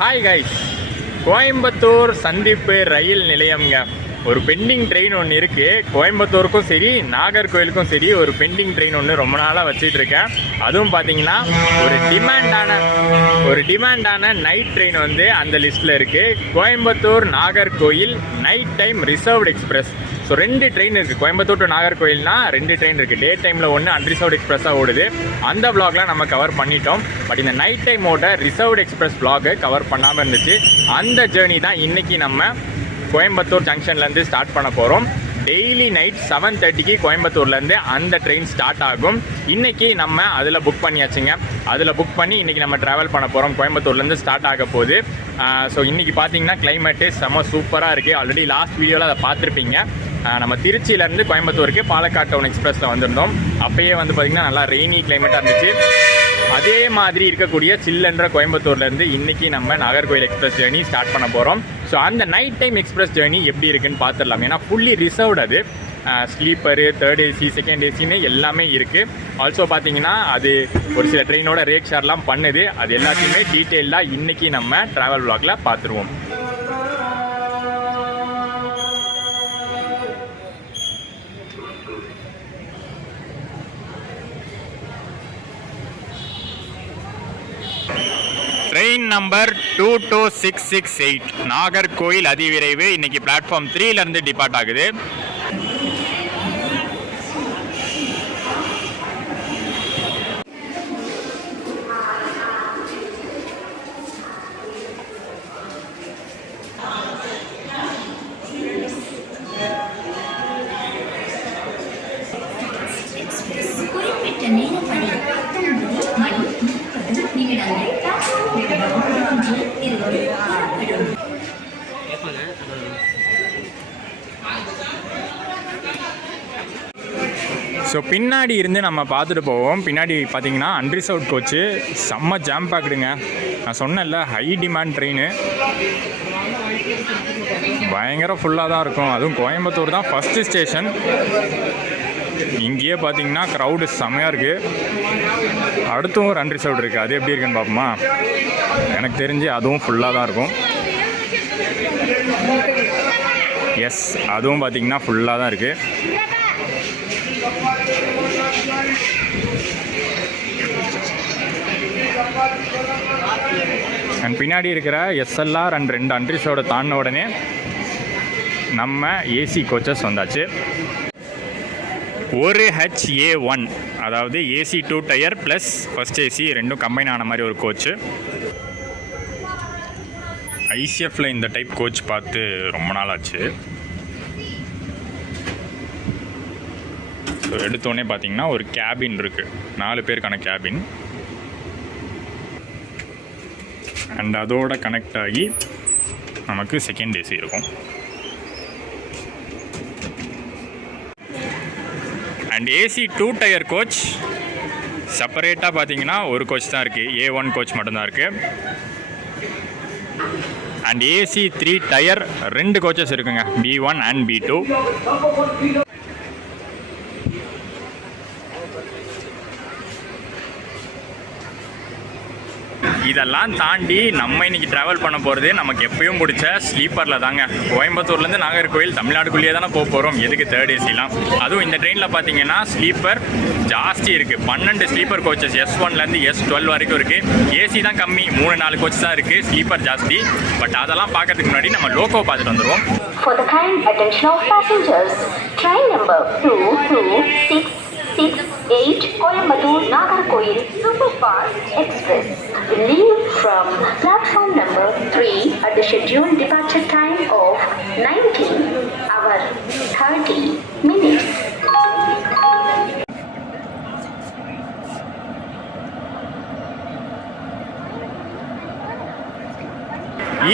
Hi guys, Coimbatore சந்திப்பு ரயில் நிலையம்ங்க. ஒரு bending train ஒன்று இருக்குது. கோயம்புத்தூருக்கும் சரி நாகர்கோயிலுக்கும் சரி ஒரு பெண்டிங் ட்ரெயின் ஒன்று ரொம்ப நாளாக வச்சுட்டு இருக்கேன். அதுவும் பார்த்தீங்கன்னா ஒரு டிமாண்டான நைட் ட்ரெயின் வந்து அந்த லிஸ்ட்டில் இருக்குது. Coimbatore Nagercoil night time reserved express. So 2 train இருக்குது. கோயம்புத்தூர் டு நாகர்கோயில்னா 2 ட்ரெயின் இருக்குது. டே டைமில் ஒன்று அன்ரிசர்வ்டு எக்ஸ்பிரஸாக ஓடுது. அந்த வ்ளாக்லாம் நம்ம கவர் பண்ணிட்டோம். பட் இந்த நைட் டைமோட ரிசர்வ்டு எக்ஸ்பிரஸ் வ்ளாகை கவர் பண்ணாமல் இருந்துச்சு. அந்த ஜேர்னி தான் இன்றைக்கி நம்ம கோயம்புத்தூர் ஜங்ஷன்லேருந்து ஸ்டார்ட் பண்ண போகிறோம். டெய்லி நைட் 7:30க்கு கோயம்புத்தூர்லேருந்து அந்த ட்ரெயின் ஸ்டார்ட் ஆகும். இன்றைக்கி நம்ம அதில் புக் பண்ணியாச்சுங்க. அதில் புக் பண்ணி இன்றைக்கி நம்ம ட்ராவல் பண்ண போகிறோம். கோயம்புத்தூர்லேருந்து ஸ்டார்ட் ஆக போகுது. ஸோ இன்றைக்கி பார்த்தீங்கன்னா கிளைமேட்டு செம்ம சூப்பராக இருக்குது. ஆல்ரெடி லாஸ்ட் வீடியோவில் அதை பார்த்துருப்பீங்க. நம்ம திருச்சியிலேருந்து கோயம்புத்தூருக்கு பாலக்காடு டவுன் எக்ஸ்பிரஸில் வந்திருந்தோம். அப்போயே வந்து பார்த்திங்கன்னா நல்லா ரெய்னி கிளைமேட்டாக இருந்துச்சு. அதே மாதிரி இருக்கக்கூடிய சில்லன்ற கோயம்புத்தூர்லேருந்து இன்றைக்கி நம்ம நாகர்கோயில் எக்ஸ்பிரஸ் ஜேர்னி ஸ்டார்ட் பண்ண போகிறோம். ஸோ அந்த நைட் டைம் எக்ஸ்பிரஸ் ஜேர்னி எப்படி இருக்குன்னு பார்த்துடலாம். ஏன்னா ஃபுல்லி ரிசர்வ்டு. அது ஸ்லீப்பரு, 3rd AC, 2nd ACன்னு எல்லாமே இருக்குது. ஆல்சோ பார்த்தீங்கன்னா அது ஒரு சில ட்ரெயினோட ரேக் ஷேர்லாம் பண்ணுது. அது எல்லாத்தையுமே டீட்டெயிலாக இன்றைக்கி நம்ம ட்ராவல் வ்ளாகில் பார்த்துருவோம். ட்ரெயின் நம்பர் 22668 நாகர்கோயில் அதிவிரைவு இன்னைக்கு பிளாட்ஃபார்ம் 3லேருந்து டிபார்ட் ஆகுது. ஸோ பின்னாடி இருந்து நம்ம பார்த்துட்டு போவோம். பின்னாடி பார்த்தீங்கன்னா அன்ரிசர்வ்ட் கோச்சு செம்ம ஜாம் பேக்குடுங்க. நான் சொன்னேன்ல, ஹை டிமாண்ட் ட்ரெயின், பயங்கர ஃபுல்லாக தான் இருக்கும். அதுவும் கோயம்புத்தூர் தான் ஃபஸ்ட்டு ஸ்டேஷன். இங்கேயே பார்த்தீங்கன்னா க்ரௌடு செம்மையாக இருக்குது. அடுத்தும் ஒரு அன்ரிசர்வ்ட் இருக்குது. அது எப்படி இருக்குன்னு பார்ப்போமா? எனக்கு தெரிஞ்சு அதுவும் ஃபுல்லாக தான் இருக்கும். எஸ், அதுவும் பார்த்தீங்கன்னா ஃபுல்லாக தான் இருக்குது. அண்ட் பின்னாடி இருக்கிற SLR அண்ட் 2 அன்ரிசர்வ்டை தாண்டின உடனே நம்ம ஏசி கோச்சஸ் வந்தாச்சு. ஒரு HA1, அதாவது AC 2 tier plus first AC ரெண்டும் கம்பைன் ஆன மாதிரி ஒரு கோச்சு. ICFல இந்த டைப் கோச் பார்த்து ரொம்ப நாள் ஆச்சு. ஸோ எடுத்தோடனே பார்த்தீங்கன்னா ஒரு கேபின் இருக்குது, 4 பேருக்கான கேபின். அண்ட் அதோட கனெக்ட் ஆகி நமக்கு 2nd AC இருக்கும். அண்ட் AC 2 டயர் கோச் செப்பரேட்டாக பார்த்தீங்கன்னா ஒரு கோச் தான் இருக்குது. A1 கோச் மட்டும்தான் இருக்குது. அண்ட் AC 3 டயர் 2 கோச்சஸ் இருக்குங்க, B1 அண்ட் B2. இதெல்லாம் தாண்டி நம்ம இன்றைக்கி ட்ராவல் பண்ண போகிறது நமக்கு எப்பயும் பிடிச்ச ஸ்லீப்பரில் தாங்க. கோயம்புத்தூர்லேருந்து நாகர்கோயில் தமிழ்நாடுக்குள்ளேயே தானே போக போகிறோம். எதுக்கு 3rd ACலாம்? அதுவும் இந்த ட்ரெயினில் பார்த்தீங்கன்னா ஸ்லீப்பர் ஜாஸ்தி இருக்குது. 12 ஸ்லீப்பர் கோச்சஸ் S1லேருந்து S12 வரைக்கும் இருக்குது. ஏசி தான் கம்மி, 3-4 கோச்சஸ் தான் இருக்குது. ஸ்லீப்பர் ஜாஸ்தி. பட் அதெல்லாம் பார்க்கறதுக்கு முன்னாடி நம்ம லோக்கோ பார்த்துட்டு வந்துடுவோம். For the kind attention of passengers, train number 2268 Coimbatore Nagarkoil Superfast Express will leave from platform number 3 at the scheduled departure time of 19:30 minutes.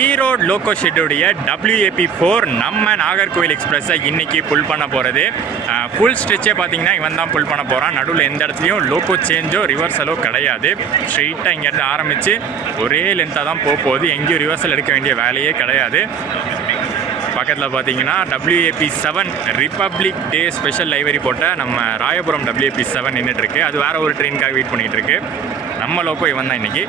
Erode loco ஷெட்டுடைய WAP4 நம்ம நாகர்கோயில் எக்ஸ்பிரஸை இன்றைக்கி புல் பண்ண போகிறது. ஃபுல் ஸ்ட்ரெச்சே பார்த்தீங்கன்னா இவன் தான் புல் பண்ண போகிறான். நடுவில் எந்த இடத்துலையும் லோக்கோ சேஞ்சோ ரிவர்சலோ கிடையாது. ஸ்ட்ரெயிட்டாக இங்கேருந்து ஆரம்பித்து ஒரே லென்த்தாக தான் போகுது. எங்கேயும் ரிவர்சல் எடுக்க வேண்டிய வேலையே கிடையாது. பக்கத்தில் பார்த்தீங்கன்னா WAP7 republic day special livery போட்ட நம்ம ராயபுரம் WAP7 நின்றுட்டுருக்கு. அது வேறு ஒரு ட்ரெயினுக்காக வெயிட் பண்ணிகிட்ருக்கு. நம்ம லோக்கோ இவன் தான் இன்றைக்கி.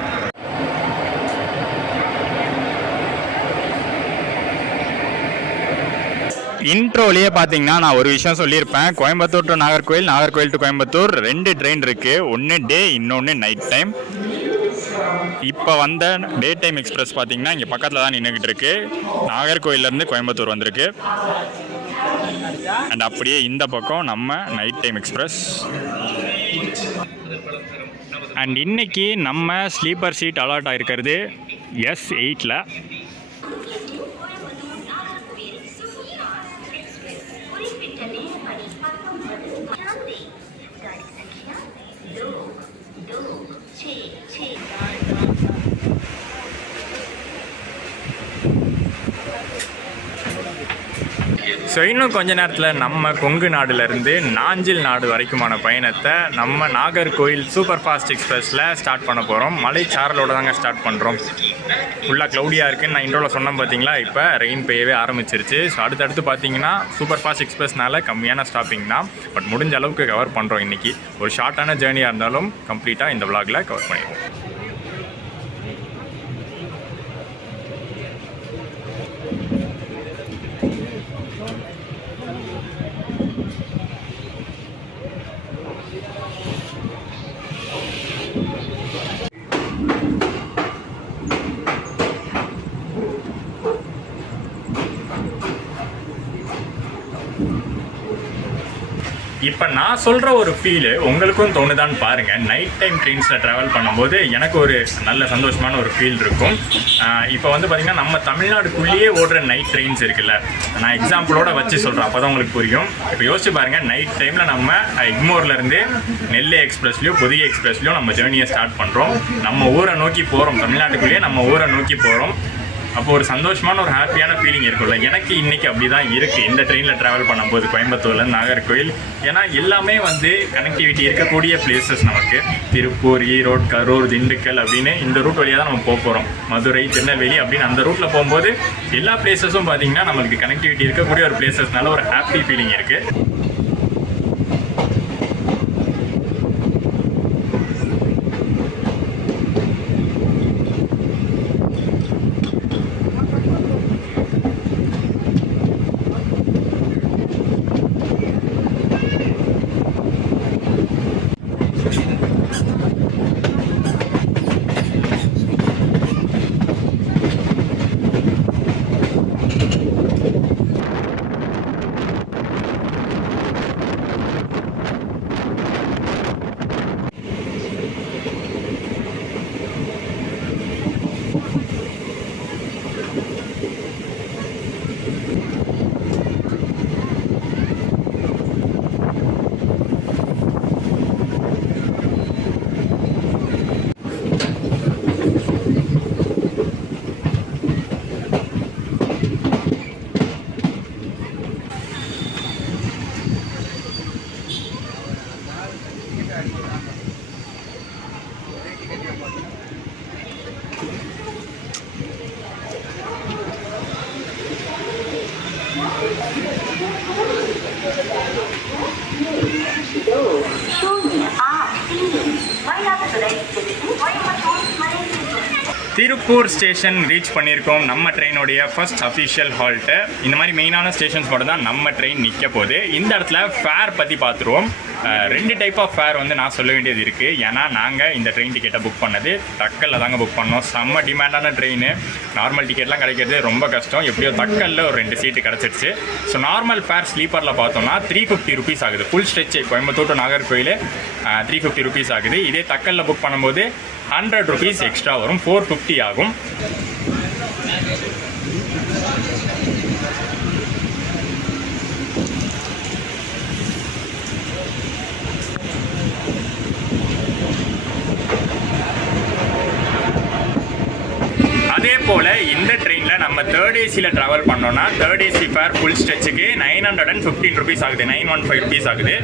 இன்ட்ரோலேயே பார்த்தீங்கன்னா நான் ஒரு விஷயம் சொல்லியிருப்பேன். Coimbatore to Nagercoil, Nagercoil to Coimbatore 2 train இருக்குது. ஒன்று டே, இன்னொன்று நைட் டைம். இப்போ வந்த டே டைம் எக்ஸ்பிரஸ் பார்த்தீங்கன்னா இங்கே பக்கத்தில் தான் நின்றுக்கிட்டு இருக்கு. நாகர்கோயிலேருந்து கோயம்புத்தூர் வந்திருக்கு. அண்ட் அப்படியே இந்த பக்கம் நம்ம நைட் டைம் எக்ஸ்பிரஸ். அண்ட் இன்னைக்கு நம்ம ஸ்லீப்பர் சீட் அலாட் ஆகிருக்கிறது S8ல். ஸோ இன்னும் கொஞ்ச நேரத்தில் நம்ம கொங்கு நாடுலேருந்து நாஞ்சில் நாடு வரைக்குமான பயணத்தை நம்ம நாகர்கோயில் சூப்பர் ஃபாஸ்ட் எக்ஸ்பிரஸில் ஸ்டார்ட் பண்ண போகிறோம். மலைச்சாரலோட தாங்க ஸ்டார்ட் பண்ணுறோம். ஃபுல்லாக க்ளவுடியாக இருக்குன்னு நான் இன்ட்ரோவில் சொன்னேன் பார்த்தீங்களா. இப்போ ரெயின் பெய்யவே ஆரம்பிச்சிருச்சு. ஸோ அடுத்தடுத்து பார்த்தீங்கன்னா சூப்பர் ஃபாஸ்ட் எக்ஸ்பிரஸ்னால கம்மியான ஸ்டாப்பிங் தான், பட் முடிஞ்ச அளவுக்கு கவர் பண்ணுறோம். இன்றைக்கி ஒரு ஷார்ட்டான ஜேர்னியாக இருந்தாலும் கம்ப்ளீட்டாக இந்த விளாகில் கவர் பண்ணிடுவோம். இப்போ நான் சொல்கிற ஒரு ஃபீலு உங்களுக்கும் தோணுதான்னு பாருங்கள். நைட் டைம் ட்ரெயின்ஸில் ட்ராவல் பண்ணும்போது எனக்கு ஒரு நல்ல சந்தோஷமான ஒரு ஃபீல் இருக்கும். இப்போ வந்து பார்த்திங்கன்னா நம்ம தமிழ்நாடுக்குள்ளேயே ஓடுற நைட் ட்ரெயின்ஸ் இருக்குல்ல, நான் எக்ஸாம்பிளோட வச்சு சொல்கிறேன், அப்போ தான் உங்களுக்கு புரியும். இப்போ யோசிச்சு பாருங்கள், நைட் டைமில் நம்ம எக்மோர்லேருந்து நெல்லை எக்ஸ்பிரஸ்லையோ பொதிகை எக்ஸ்பிரஸ்லையோ நம்ம ஜேர்னியை ஸ்டார்ட் பண்ணுறோம். நம்ம ஊரை நோக்கி போகிறோம், தமிழ்நாட்டுக்குள்ளேயே நம்ம ஊரை நோக்கி போகிறோம். அப்போ ஒரு சந்தோஷமான ஒரு ஹாப்பியான ஃபீலிங் இருக்கும்ல. எனக்கு இன்றைக்கி அப்படி தான் இருக்குது இந்த ட்ரெயினில் ட்ராவல் பண்ணும்போது கோயம்புத்தூர்லேருந்து நாகர்கோயில். ஏன்னா எல்லாமே வந்து கனெக்டிவிட்டி இருக்கக்கூடிய பிளேசஸ் நமக்கு. திருப்பூர், ஈரோடு, கரூர், திண்டுக்கல் அப்படின்னு இந்த ரூட் வழியாக தான் நம்ம போக போகிறோம். மதுரை, திருநெல்வேலி அப்படின்னு அந்த ரூட்டில் போகும்போது எல்லா பிளேசஸும் பார்த்திங்கன்னா நம்மளுக்கு கனெக்டிவிட்டி இருக்கக்கூடிய ஒரு பிளேசஸ்னால ஒரு ஹாப்பி ஃபீலிங் இருக்குது. திருப்பூர் ஸ்டேஷன் ரீச் பண்ணியிருக்கோம். நம்ம ட்ரெயினுடைய ஃபர்ஸ்ட் அஃபிஷியல் ஹால்ட்டு. இந்த மாதிரி மெயினான ஸ்டேஷன்ஸ் மட்டும் தான் நம்ம ட்ரெயின் நிற்க போகுது. இந்த இடத்துல ஃபேர் பற்றி பார்த்துருவோம். 2 டைப் ஆஃப் ஃபேர் வந்து நான் சொல்ல வேண்டியது இருக்குது. ஏன்னா நாங்கள் இந்த ட்ரெயின் டிக்கெட்டை புக் பண்ணது தக்கலில் தாங்க புக் பண்ணோம். செம்ம டிமாண்டான ட்ரெயின். நார்மல் டிக்கெட்லாம் கிடைக்கிறது ரொம்ப கஷ்டம். எப்படியோ தக்கலில் ஒரு 2 சீட்டு கிடச்சிருச்சு. ஸோ நார்மல் ஃபேர் ஸ்லீப்பரில் பார்த்தோம்னா 350 ருபீஸ் ஆகுது. Full stretch Coimbatore to Nagercoil 350 rupees ஆகுது. இதே தக்கலில் புக் பண்ணும்போது 100 ருபீஸ் எக்ஸ்ட்ரா வரும், 450 ஆகும். அதே போல் இந்த ட்ரெயினில் நம்ம 3rd ஏசியில் ட்ராவல் பண்ணோன்னா 3rd ஏசி ஃபேர் ஃபுல் ஸ்ட்ரெச்சுக்கு 915 ருபீஸ் ஆகுது, 915 ருபீஸ் ஆகுது.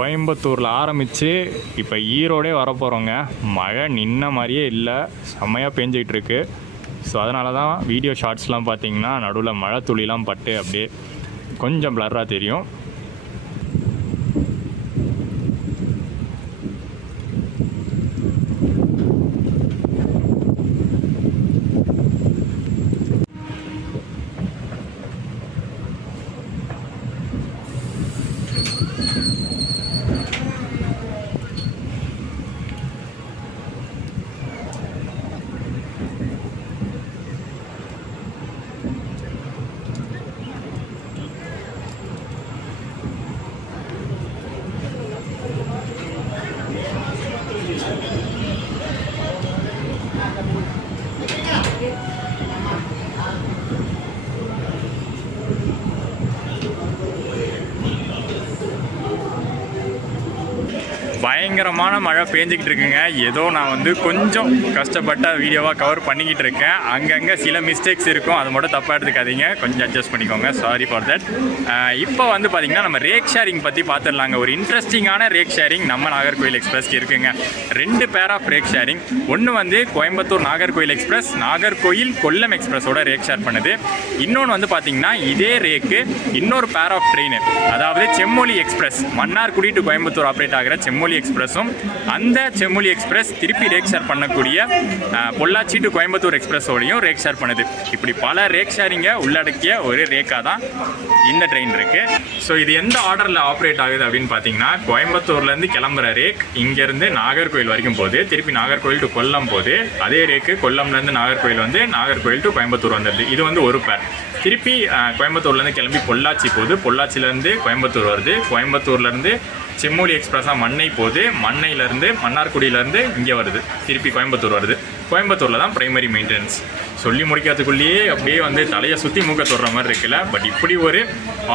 கோயம்புத்தூரில் ஆரம்பித்து இப்போ ஈரோடே வரப்போகிறோங்க. மழை நின்ன மாதிரியே இல்லை, செம்மையாக பேஞ்சிக்கிட்டு இருக்கு. ஸோ அதனால தான் வீடியோ ஷார்ட்ஸ்லாம் பார்த்தீங்கன்னா நடுவில் மழை துளிலாம் பட்டு அப்படியே கொஞ்சம் பிளர்ராக தெரியும். பயங்கரமான மழை பேஞ்சிக்கிட்டு இருக்குங்க. ஏதோ நான் வந்து கொஞ்சம் கஷ்டப்பட்ட வீடியோவாக கவர் பண்ணிக்கிட்டு இருக்கேன். அங்கங்கே சில மிஸ்டேக்ஸ் இருக்கும், அது மட்டும் தப்பாக எடுத்துக்காதீங்க, கொஞ்சம் அட்ஜஸ்ட் பண்ணிக்கோங்க. Sorry for that. இப்போ வந்து பார்த்திங்கன்னா நம்ம ரேக் ஷேரிங் பற்றி பார்த்துடலாங்க. ஒரு இன்ட்ரெஸ்டிங்கான ரேக் ஷேரிங் நம்ம நாகர்கோயில் எக்ஸ்பிரஸ்க்கு இருக்குங்க. 2 பேர் ஆஃப் ரேக் ஷேரிங். ஒன்று வந்து கோயம்புத்தூர் நாகர்கோயில் எக்ஸ்பிரஸ், நாகர்கோயில் கொல்லம் எக்ஸ்பிரஸோட ரேக் ஷேர் பண்ணுது. இன்னொன்று வந்து பார்த்திங்கன்னா இதே ரேக்கு இன்னொரு பேர் ஆஃப் ட்ரெயின், அதாவது செம்மொழி express, Mannargudi to Coimbatore operate ஆகிற செம்மொழி எக்ஸ்பிரஸும் அந்த செம்மொழி எக்ஸ்பிரஸ் திருப்பி ரேக் ஷேர் பண்ணக்கூடிய பொள்ளாச்சி டு கோயம்புத்தூர் எக்ஸ்பிரஸோடையும் ரேக் ஷேர் பண்ணுது. இப்படி பல ரேக் ஷேரிங்கை உள்ளடக்கிய ஒரு ரேக்காக தான் இந்த ட்ரெயின் இருக்குது. ஸோ இது எந்த ஆர்டரில் ஆப்ரேட் ஆகுது அப்படின்னு பார்த்தீங்கன்னா, கோயம்புத்தூர்லேருந்து கிளம்புற ரேக் இங்கேருந்து நாகர்கோயில் வரைக்கும் போகுது, திருப்பி நாகர்கோயில் டு கொல்லம் போகுது. அதே ரேக்கு கொல்லம்லேருந்து நாகர்கோயில் வந்து நாகர்கோயில் டு கோயம்புத்தூர் வந்துடுது. இது வந்து ஒரு பேர். திருப்பி கோயம்புத்தூர்லேருந்து கிளம்பி பொள்ளாச்சி போகுது, பொள்ளாச்சிலேருந்து கோயம்புத்தூர் வருது, கோயம்புத்தூர்லேருந்து செம்மொழி எக்ஸ்பிரஸாக மண்ணை போகுது, மண்ணையிலேருந்து மன்னார்குடியிலேருந்து இங்கே வருது, திருப்பி கோயம்புத்தூர் வருது. கோயம்புத்தூரில் தான் ப்ரைமரி மெயின்டெனன்ஸ். சொல்லி முடிக்கிறதுக்குள்ளேயே அப்படியே வந்து தலையை சுற்றி மூக்க தொடுற மாதிரி இருக்குல்ல. பட் இப்படி ஒரு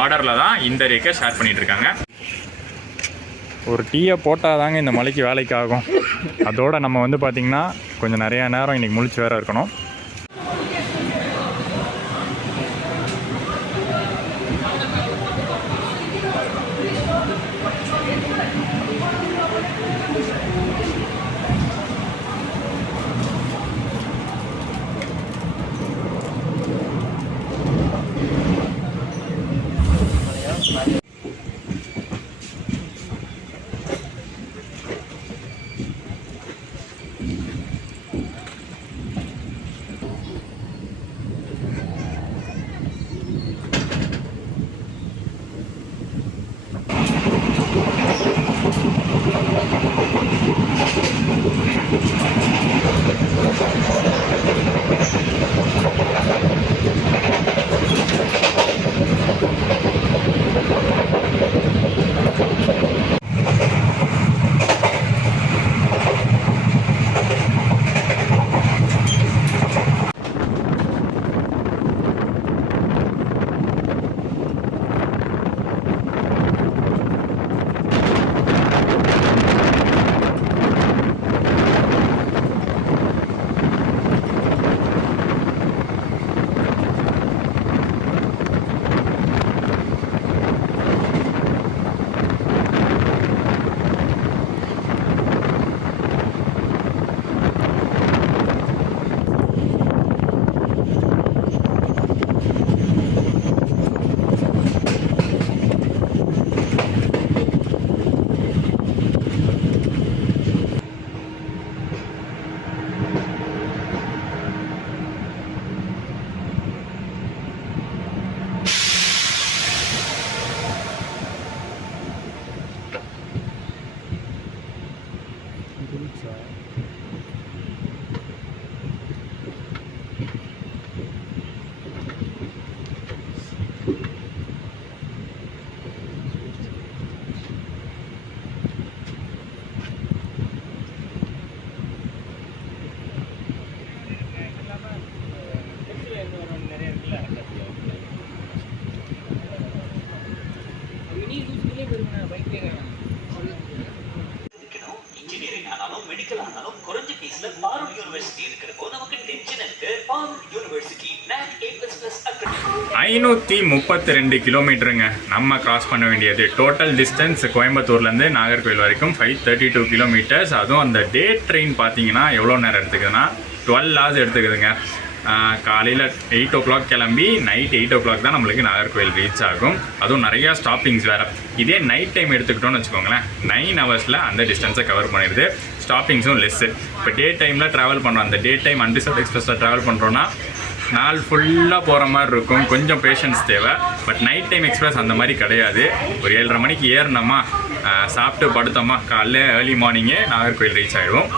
ஆர்டரில் தான் இந்த ரேக்கை ஷேர் பண்ணிகிட்ருக்காங்க. ஒரு டீயை போட்டால் தாங்க இந்த மலைக்கு வேலைக்கு ஆகும். அதோடு நம்ம வந்து பார்த்திங்கன்னா கொஞ்சம் நிறையா நேரம் இன்றைக்கி முழிச்சு வேறு இருக்கணும். 532 கிலோமீட்டருங்க நம்ம கிராஸ் பண்ண வேண்டியது. டோட்டல் டிஸ்டன்ஸ் கோயம்புத்தூர்லேருந்து நாகர்கோவில் வரைக்கும் 532 கிலோமீட்டர்ஸ். அதுவும் அந்த டே ட்ரெயின் பார்த்தீங்கன்னா எவ்வளோ நேரம் எடுத்துக்குதுன்னா 12 hours எடுத்துக்குதுங்க. காலையில் 8 o'clock கிளம்பி நைட் 8 o'clock தான் நம்மளுக்கு நாகர்கோவில் ரீச் ஆகும். அதுவும் நிறையா ஸ்டாப்பிங்ஸ் வேறு. இதே நைட் டைம் எடுத்துக்கிட்டோன்னு வச்சுக்கோங்களேன், 9 hours அந்த டிஸ்டன்ஸை கவர் பண்ணிடுது. ஸ்டாப்பிங்ஸும் லெஸ்ஸு. இப்போ டே டைமில் ட்ராவல் பண்ணுறோம், அந்த டே டைம் அன்ரிசர்வ்ட் எக்ஸ்பிரஸில் ட்ராவல் பண்ணுறோன்னா நாள் ஃபுல்லாக போகிற மாதிரி இருக்கும், கொஞ்சம் பேஷன்ஸ் தேவை. பட் நைட் டைம் எக்ஸ்பிரஸ் அந்த மாதிரி கிடையாது. ஒரு 7:30 மணிக்கு ஏறினோமா, சாப்பிட்டு படுத்தோமா, காலைல ஏர்லி மார்னிங்கே நாகர்கோவில் ரீச் ஆகிடுவோம்.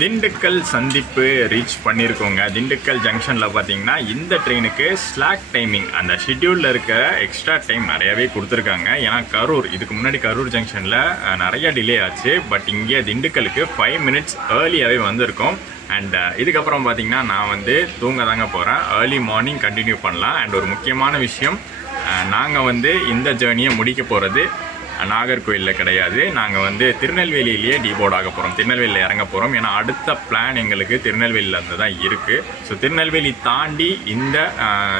திண்டுக்கல் சந்திப்பு ரீச் பண்ணியிருக்கோங்க. திண்டுக்கல் ஜங்ஷனில் பார்த்தீங்கன்னா இந்த ட்ரெயினுக்கு ஸ்லாக் டைமிங், அந்த ஷெட்யூலில் இருக்க எக்ஸ்ட்ரா டைம் நிறையாவே கொடுத்துருக்காங்க. ஏன்னா கரூர், இதுக்கு முன்னாடி கரூர் ஜங்ஷனில் நிறைய டிலே ஆச்சு. பட் இங்கே திண்டுக்கலுக்கு 5 minutes ஏர்லியாகவே வந்திருக்கோம். அண்ட் இதுக்கப்புறம் பார்த்தீங்கன்னா நான் வந்து தூங்க தாங்க போகிறேன். ஏர்லி மார்னிங் கண்டினியூ பண்ணலாம். அண்ட் ஒரு முக்கியமான விஷயம், நாங்கள் வந்து இந்த ஜேர்னியை முடிக்க போகிறது நாகர்கோயிலில் கிடையாது. நாங்கள் வந்து திருநெல்வேலியிலேயே டிபோர்ட் ஆக போகிறோம், திருநெல்வேலியில் இறங்க போகிறோம். ஏன்னா அடுத்த பிளான் எங்களுக்கு திருநெல்வேலியில் இருந்து தான் இருக்குது. ஸோ திருநெல்வேலி தாண்டி இந்த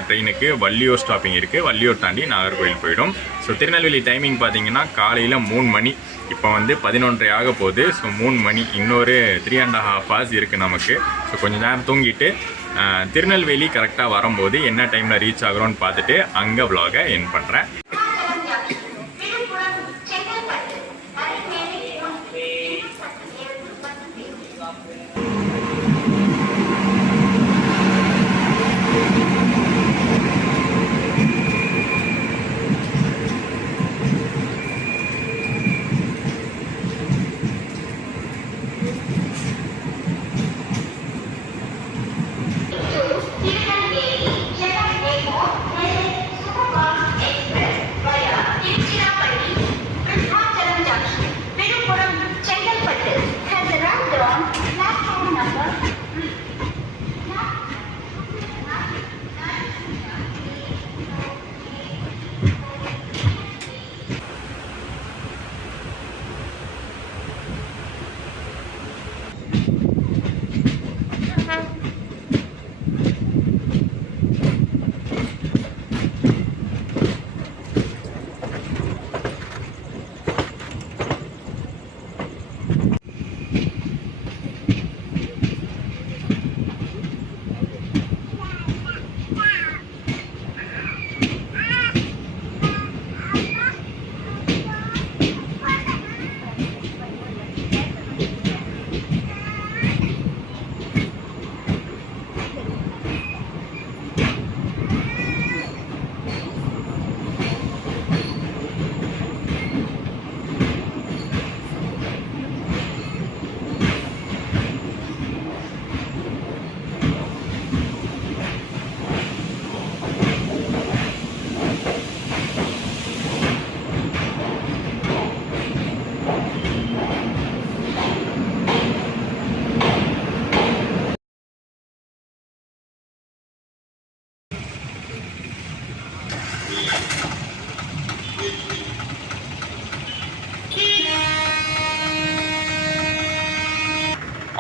ட்ரெயினுக்கு வள்ளியூர் ஸ்டாப்பிங் இருக்குது, வள்ளியூர் தாண்டி நாகர்கோயில் போயிடும். ஸோ திருநெல்வேலி டைமிங் பார்த்தீங்கன்னா காலையில் 3 மணி, இப்போ வந்து 11:30 ஆக போகுது. ஸோ 3 மணி, இன்னொரு 3.5 hours இருக்குது நமக்கு. ஸோ கொஞ்சம் நேரம் தூங்கிட்டு திருநெல்வேலி கரெக்டாக வரும்போது என்ன டைமில் ரீச் ஆகிறோன்னு பார்த்துட்டு அங்கே vlog-ஐ எண்ட் பண்ணுறேன்.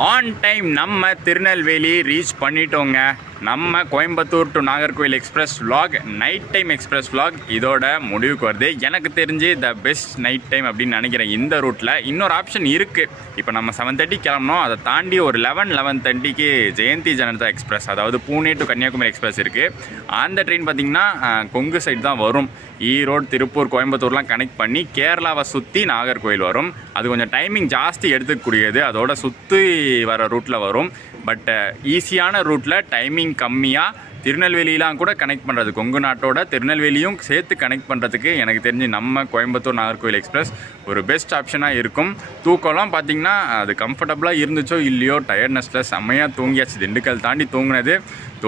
ஆன் டைம் நம்ம திருநெல்வேலி ரீச் பண்ணிட்டோங்க. நம்ம Coimbatore to Nagercoil express vlog night time express vlog இதோட முடிவுக்கு வருது. எனக்கு தெரிஞ்சு த பெஸ்ட் நைட் டைம் அப்படின்னு நினைக்கிறேன். இந்த ரூட்டில் இன்னொரு ஆப்ஷன் இருக்குது. இப்போ நம்ம 7:30 கிளம்பணும், அதை தாண்டி ஒரு 11:30க்கு ஜெயந்தி ஜனதா எக்ஸ்பிரஸ், அதாவது பூனே டு கன்னியாகுமரி எக்ஸ்பிரஸ் இருக்குது. அந்த ட்ரெயின் பார்த்திங்கன்னா கொங்கு சைடு தான் வரும். ஈரோடு, திருப்பூர், கோயம்புத்தூர்லாம் கனெக்ட் பண்ணி கேரளாவை சுற்றி நாகர்கோவில் வரும். அது கொஞ்சம் டைமிங் ஜாஸ்தி எடுத்துக்கூடியது, அதோட சுற்றி வர ரூட்டில் வரும். பட் ஈஸியான ரூட்டில் டைமிங் கம்மியாக திருநெல்வேலியெலாம் கூட கனெக்ட் பண்ணுறது, கொங்கு நாட்டோட திருநெல்வேலியும் சேர்த்து கனெக்ட் பண்ணுறதுக்கு எனக்கு தெரிஞ்சு நம்ம கோயம்புத்தூர் நாகர்கோவில் எக்ஸ்பிரஸ் ஒரு பெஸ்ட் ஆப்ஷனாக இருக்கும். தூக்கம்லாம் பார்த்திங்கன்னா அது கம்ஃபர்டபுளாக இருந்துச்சோ இல்லையோ, டயர்ட்னஸில் செம்மையாக தூங்கியாச்சு. திண்டுக்கல் தாண்டி தூங்கினது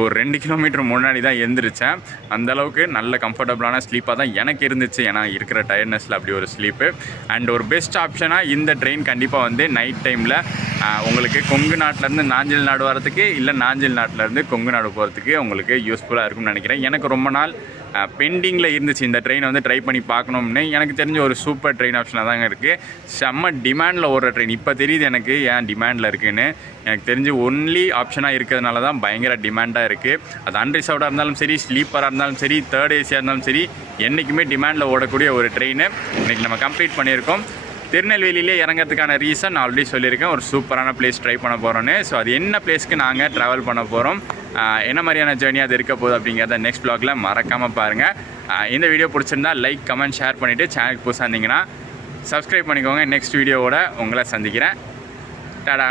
ஒரு 2 கிலோமீட்டர் முன்னாடி தான் எழுந்திரிச்சேன். அந்தளவுக்கு நல்ல கம்ஃபர்டபுளான ஸ்லீப்பாக தான் எனக்கு இருந்துச்சு. ஏன்னா இருக்கிற டயர்ட்னஸில் அப்படி ஒரு ஸ்லீப்பு. அண்ட் ஒரு பெஸ்ட் ஆப்ஷனாக இந்த ட்ரெயின் கண்டிப்பாக வந்து நைட் டைமில் உங்களுக்கு கொங்கு நாட்டிலேருந்து நாஞ்சில் நாடு வரத்துக்கு, இல்லை நாஞ்சில் நாட்டிலேருந்து கொங்கு நாடு போகிறதுக்கு உங்களுக்கு யூஸ்ஃபுல்லாக இருக்கும்னு நினைக்கிறேன். எனக்கு ரொம்ப நாள் பெண்டிங்கில் இருந்துச்சு இந்த ட்ரெயினை வந்து ட்ரை பண்ணி பார்க்கணும்னு. எனக்கு தெரிஞ்ச ஒரு சூப்பர் ட்ரெயின் ஆப்ஷனாக தாங்க இருக்குது. செம்ம டிமாண்டில் ஓடுற ட்ரெயின். இப்போ தெரியுது எனக்கு ஏன் டிமாண்டில் இருக்குதுன்னு. எனக்கு தெரிஞ்சு ஒன்லி ஆப்ஷனாக இருக்கிறதுனால தான் பயங்கர டிமாண்டாக இருக்குது. அது அன்ரிசர்வ்டாக இருந்தாலும் சரி, ஸ்லீப்பராக இருந்தாலும் சரி, தேர்ட் ஏசியாக இருந்தாலும் சரி, என்றைக்குமே டிமாண்டில் ஓடக்கூடிய ஒரு ட்ரெயின் இன்றைக்கி நம்ம கம்ப்ளீட் பண்ணியிருக்கோம். திருநெல்வேலியிலே இறங்கிறதுக்கான ரீசன் ஆல்ரெடி சொல்லியிருக்கேன். ஒரு சூப்பரான பிளேஸ் ட்ரை பண்ண போகிறோன்னு. ஸோ அது என்ன பிளேஸ்க்கு நாங்கள் ட்ராவல் பண்ண போகிறோம், என்ன மாதிரியான ஜேர்னி அது இருக்க போகுது அப்படிங்கிறத நெக்ஸ்ட் vlogல மறக்காமல் பாருங்கள். இந்த வீடியோ பிடிச்சிருந்தா லைக், கமெண்ட், ஷேர் பண்ணிவிட்டு சேனலுக்கு புதுசாக இருந்தீங்கன்னா சப்ஸ்கிரைப் பண்ணிக்கோங்க. நெக்ஸ்ட் வீடியோவோட உங்களை சந்திக்கிறேன். டாடா.